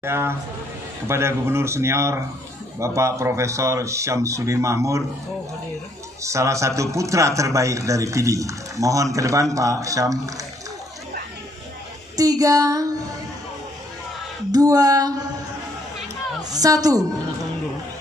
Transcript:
Ya, kepada Gubernur Senior Bapak Profesor Syamsuddin Mahmud, salah satu putra terbaik dari PD. Mohon ke depan Pak Syam. 3, 2, 1.